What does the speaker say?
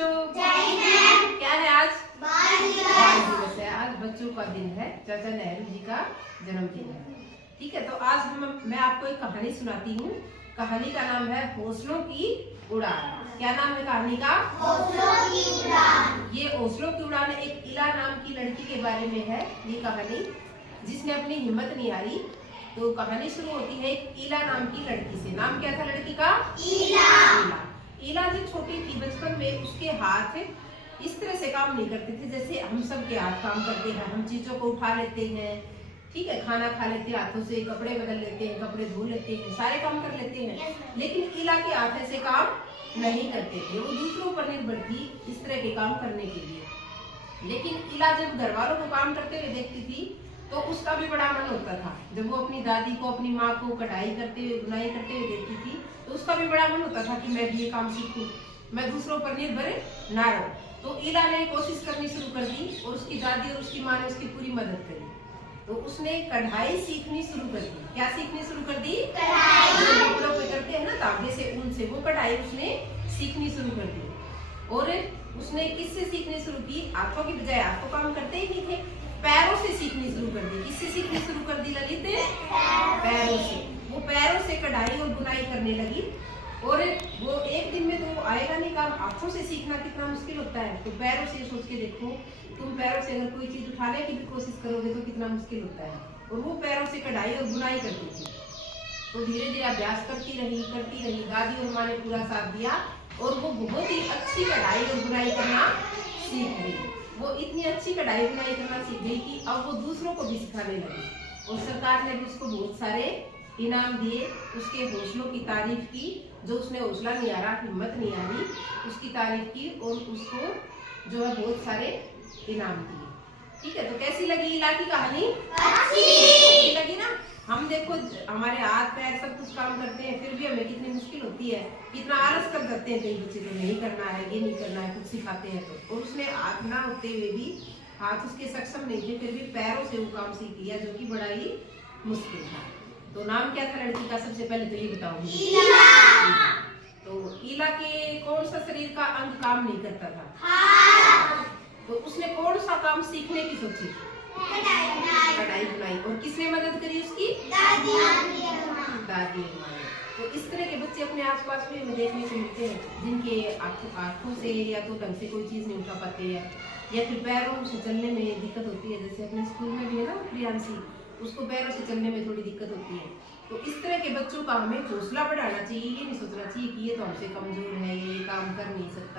बच्चों। क्या है आज? बाल दिवस है। आज बच्चों का दिन है, चाचा नेहरू जी का जन्मदिन है। ठीक है, तो आज मैं आपको एक कहानी सुनाती हूँ। कहानी का नाम है हौसलों की उड़ान। क्या नाम है कहानी का? हौसलों की उड़ान। ये हौसलों की उड़ान एक इला नाम की लड़की के बारे में है ये कहानी, जिसने अपनी हिम्मत नहीं हारी। तो कहानी शुरू होती है एक इला नाम की लड़की से। नाम क्या था लड़की का? इला। इला जब छोटी थी, बचपन में उसके हाथ इस तरह से काम नहीं करते थे जैसे हम सब के हाथ काम करते हैं। हम चीजों को उठा लेते हैं, ठीक है, खाना खा लेते हैं हाथों से, कपड़े बदल लेते हैं, कपड़े धो लेते हैं, सारे काम कर लेते हैं। लेकिन इला के हाथ ऐसे काम नहीं करते थे। वो दूसरों पर निर्भर थी इस तरह के काम करने के लिए। लेकिन इला जब घर वालों को काम करते हुए देखती थी तो उसका भी बड़ा मन होता था। जब वो अपनी दादी को, अपनी माँ को कढ़ाई करते हुए, बुनाई करते हुए देखती थी तो उसका भी बड़ा मन होता था कि मैं भी ये काम सीखूं, मैं दूसरों पर निर्भर ना रहूं। तो इला ने कोशिश करनी शुरू कर दी और उसकी दादी और उसकी माँ ने उसकी पूरी मदद करी। तो उसने कढ़ाई सीखनी शुरू कर दी। क्या सीखनी शुरू कर दी? कढ़ाई। कपड़ों पे करते हैं ना धागे से, ऊन से, वो कढ़ाई उसने सीखनी शुरू कर दी। और उसने किससे सीखनी शुरू की? हाथों की बजाय, हाथ तो काम करते ही नहीं थे, पैरों से सीखनी शुरू कर दी। किससे सीखनी शुरू कर दी ललित? पैरों से। वो पैरों से कढ़ाई और बुनाई करने लगी। और वो एक दिन में तो आएगा नहीं काम। हाथों से सीखना कितना मुश्किल होता है, तो पैरों से सोच के देखो, तुम पैरों से अगर कोई चीज उठाने की भी कोशिश करोगे तो कितना मुश्किल होता है। और वो पैरों से कढ़ाई और बुनाई करती थी। तो धीरे धीरे अभ्यास करती रही। दादी और माँ ने पूरा साथ दिया और वो बहुत ही अच्छी कढ़ाई और बुनाई करना सीख गई। वो इतनी अच्छी कढ़ाई बुनाई करना सीख गई कि अब वो दूसरों को भी सिखाने लगी। और सरकार ने भी उसको बहुत सारे इनाम दिए। उसके हौसलों की तारीफ की, जो उसने हौसला नहीं हारा, हिम्मत नहीं हारी, उसकी तारीफ की और उसको जो है बहुत सारे इनाम दिए। ठीक है, तो कैसी लगी इला की कहानी? अच्छी लगी ना? हम देखो, हमारे हाथ पैर सब कुछ काम करते हैं, फिर भी हमें कितनी मुश्किल होती है, कितना आलस कर करते हैं कई बच्चे, तो नहीं करना है, ये नहीं करना है, कुछ सिखाते हैं तो। और उसने हाथ ना होते हुए भी, हाथ उसके सक्षम नहीं थे, फिर भी पैरों से वो काम सीख लिया, जो कि बड़ा ही मुश्किल था। तो नाम क्या था लड़की का? सबसे पहले तो ये बताऊंगी। इला। तो इला के कौन सा शरीर का अंग काम नहीं करता था? तो उसने कौन सा काम सीखने की सोची? कढ़ाई बुनाई। और किसने मदद करी उसकी? दादी और माँ। तो इस तरह के बच्चे अपने आसपास में हमें देखने को मिलते हैं, जिनके आंखों से या तो ढंग से कोई चीज नहीं उठा पाते हैं, या फिर पैरों से चलने में दिक्कत होती है। जैसे अपने स्कूल में भी है ना प्रियांशी, उसको पैरों से चलने में थोड़ी दिक्कत होती है। तो इस तरह के बच्चों का हमें हौसला बढ़ाना चाहिए। ये नहीं सोचना चाहिए कि ये तो हमसे कमजोर है, ये काम कर नहीं सकता।